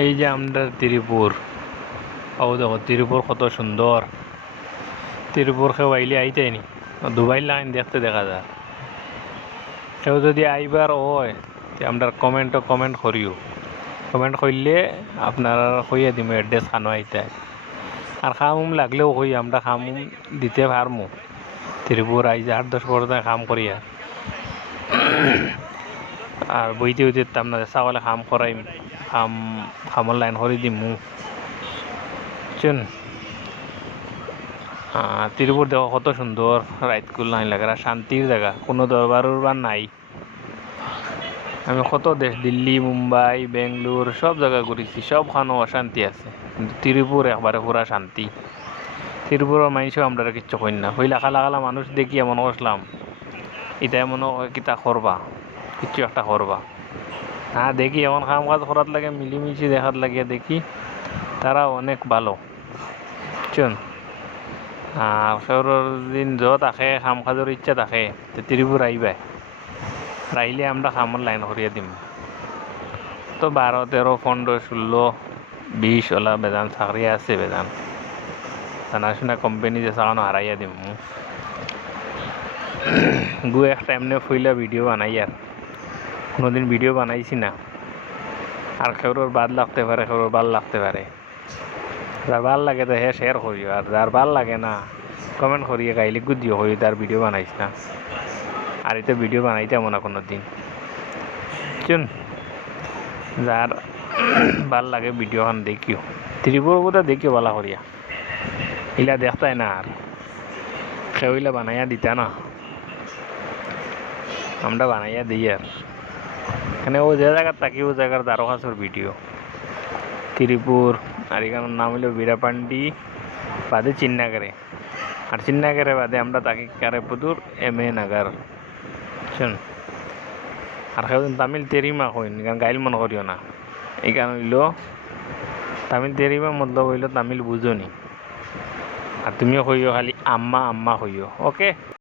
এই যে আমরা তিরুপুর, ও দেখো তিরুপুর কত সুন্দর। তিরুপুর কেউ আইলে আইতেনি, দুবাই লাইন দেখতে দেখা যায়। কেউ যদি আইবার হয় আমরা কমেন্ট করিও। কমেন্ট করলে আপনার কইয়া দিম এড্রেস খানো আইতে। আর খামুম লাগলেও কই আমরা খামুম দিতে পারমু। তিরুপুর আইজা 8-10 কাম করি আর বইতে বইতে আপনার চাওয়ালে খাম করাইম, খামর লাইন করে দিমু। বুঝছেন? তিরুপুর দেখো কত সুন্দর, রাইতকুল নাই লাগে, শান্তির জায়গা, কোনো দরবার উরবার নাই। আমি কত দেশ, দিল্লি, মুম্বাই, বেঙ্গলোর সব জায়গা ঘুরেছি, সবখানো অশান্তি আছে, কিন্তু তিরুপুর একবারে পুরা শান্তি। তিরুপুরের মানুষও আমরা কিচ্ছু কই না, ওই লাখা লাখা মানুষ দেখি এমন করলাম ইটাই মনে হয় কিতা করবা, কিচ্ছু একটা করবা। দেখি এমন কাম কাজ করার লাগে, মিলিমিশি দেখার লাগে দেখি তারা অনেক ভালো। বুঝছেন? আর সেওর দিন যত আহে কাম কাজের ইচ্ছা থাকে তিরুপুর আইবা, আইলে আমরা কামর লাইন করিয়া দিম। তো 12, 13, 15, 16, 20 ওলা বেদান চাকরি আছে, বেদান জানাশোনা কোম্পানি যে চাকানো হারাইয়া দিম। গু একটা এমনি ফুইলা ভিডিও বানাই, আর কোনোদিন ভিডিও বানাইছি না। আর কেউর বাদ লাগতে পারে, কেউর ভাল লাগতে পারে। যার ভাল লাগে তো হ্যাঁ শেয়ার করিও, আর যার ভাল লাগে না কমেন্ট করিয়ে গাইলে গুদিও করি তার ভিডিও বানাইস না। আর এটা ভিডিও বানাইতে এমন না কোনো দিন। বুঝছেন? যার ভাল লাগে ভিডিও খান দেখিও, ত্রিপুর বোধ দেখিও ভালো করিয়া। ইলা দেখতাই না, আর কেউ ইলা বানাইয়া দিতা না, আমরা বানাইয়া দিই। আর এখানে ও যে জায়গার থাকি ও জায়গার দ্বারকাছর ভিডিও তিরুপুর। আর এখানের নাম হইল বীরাপান্ডি বাদে চিন্নাগারে, আর চিন্নাগারে বাদে আমরা থাকি কারেপুদুর MA নগর। বুঝছেন? আর কেউ তামিল তেরিমা কইন, গাইল মনে করিও না। এইখান হইল তামিল তেরিমা মতলব হইল তামিল বুঝনি। আর তুমিও কইও খালি আম্মা আম্মা কইও, ওকে।